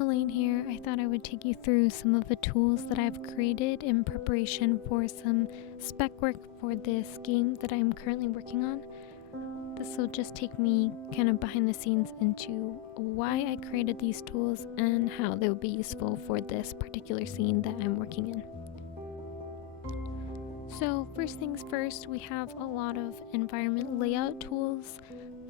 Elaine here. I thought I would take you through some of the tools that I've created in preparation for some spec work for this game that I'm currently working on. This will just take me kind of behind the scenes into why I created these tools and how they will be useful for this particular scene that I'm working in. So first things first, we have a lot of environment layout tools.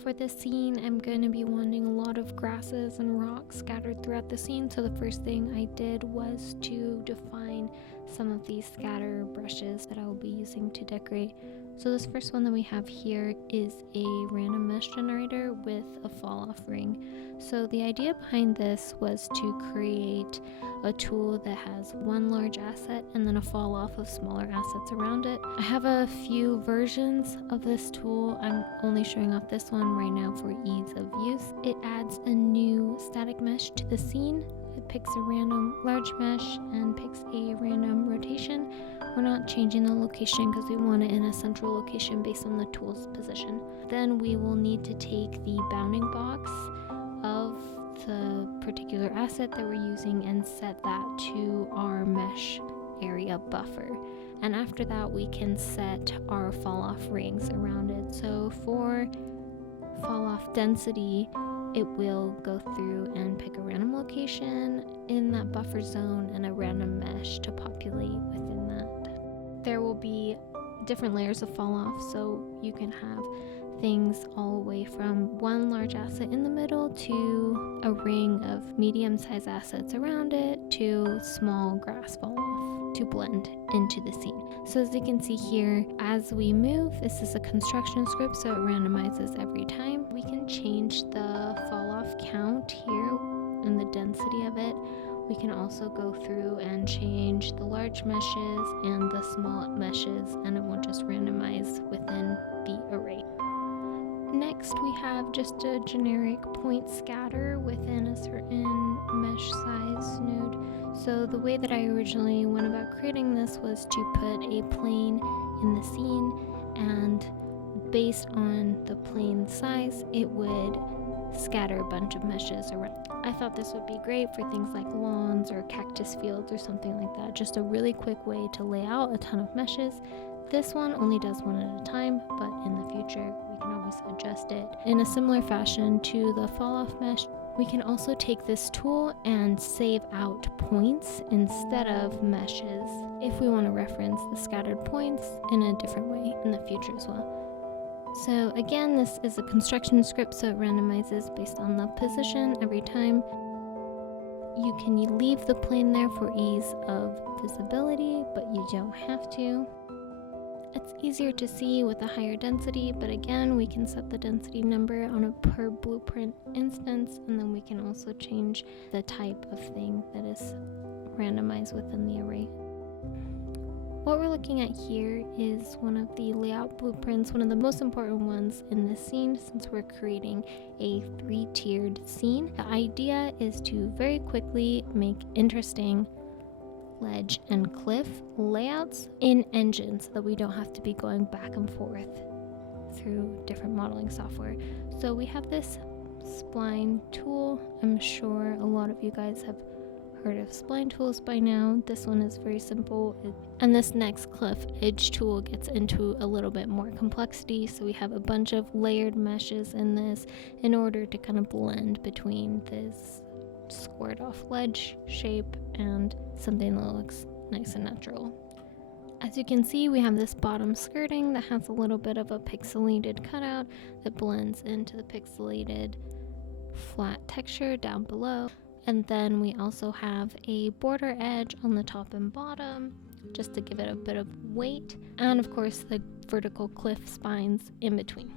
For this scene, I'm going to be wanting a lot of grasses and rocks scattered throughout the scene, so the first thing I did was to define some of these scatter brushes that I'll be using to decorate. So this first one that we have here is a random mesh generator with a fall off ring. So the idea behind this was to create a tool that has one large asset and then a fall off of smaller assets around it. I have a few versions of this tool. I'm only showing off this one right now for ease of use. It adds a new static mesh to the scene. It picks a random large mesh and picks a random rotation. We're not changing the location because we want it in a central location based on the tool's position. Then we will need to take the bounding box of the particular asset that we're using and set that to our mesh area buffer. And after that, we can set our fall off rings around it. So for fall off density, it will go through and pick a random location in that buffer zone and a random mesh to populate within that. There will be different layers of fall off, so you can have things all the way from one large asset in the middle to a ring of medium-sized assets around it to small grass fall off to blend into the scene. So as you can see here, as we move, this is a construction script, so it randomizes every time. We can change the fall off count here and the density of it. We can also go through and change the large meshes and the small meshes, and it will just randomize within the array. Next, we have just a generic point scatter within a certain mesh size node. So the way that I originally went about creating this was to put a plane in the scene, and based on the plane size, it would scatter a bunch of meshes around. I thought this would be great for things like lawns or cactus fields or something like that. Just a really quick way to lay out a ton of meshes. This one only does one at a time, but in the future, we can always adjust it. In a similar fashion to the fall off mesh, we can also take this tool and save out points instead of meshes if we want to reference the scattered points in a different way in the future as well. So again, this is a construction script, so it randomizes based on the position every time. You can leave the plane there for ease of visibility, but you don't have to. It's easier to see with a higher density, but again, we can set the density number on a per blueprint instance, and then we can also change the type of thing that is randomized within the array. What we're looking at here is one of the layout blueprints, one of the most important ones in this scene since we're creating a 3-tiered scene. The idea is to very quickly make interesting ledge and cliff layouts in Engine so that we don't have to be going back and forth through different modeling software. So we have this spline tool. I'm sure a lot of you guys have heard of spline tools by now. This one is very simple, and this next cliff edge tool gets into a little bit more complexity. So we have a bunch of layered meshes in this in order to kind of blend between this squared off ledge shape and something that looks nice and natural. As you can see, we have this bottom skirting that has a little bit of a pixelated cutout that blends into the pixelated flat texture down below. And then we also have a border edge on the top and bottom just to give it a bit of weight, and of course the vertical cliff spines in between.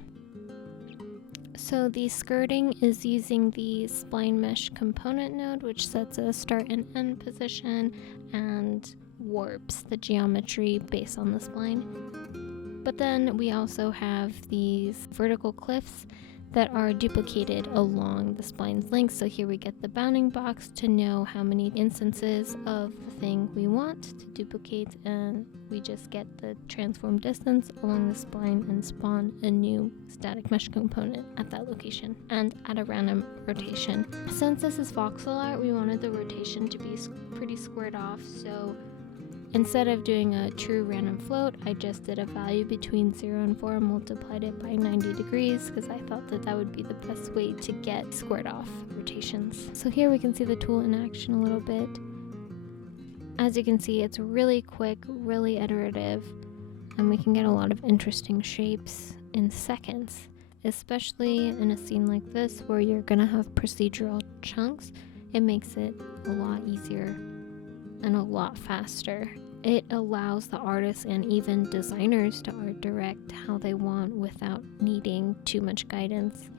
So the skirting is using the spline mesh component node, which sets a start and end position and warps the geometry based on the spline. But then we also have these vertical cliffs that are duplicated along the spline's length. So here we get the bounding box to know how many instances of the thing we want to duplicate, and we just get the transform distance along the spline and spawn a new static mesh component at that location and at a random rotation. Since this is voxel art, we wanted the rotation to be pretty squared off, so instead of doing a true random float, I just did a value between 0 and 4 and multiplied it by 90 degrees because I thought that that would be the best way to get squared off rotations. So here we can see the tool in action a little bit. As you can see, it's really quick, really iterative, and we can get a lot of interesting shapes in seconds, especially in a scene like this where you're gonna have procedural chunks. It makes it a lot easier and a lot faster. It allows the artists and even designers to art direct how they want without needing too much guidance.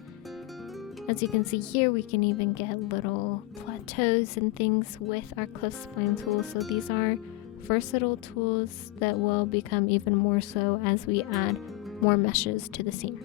As you can see here, we can even get little plateaus and things with our cliff spline tool. So these are versatile tools that will become even more so as we add more meshes to the scene.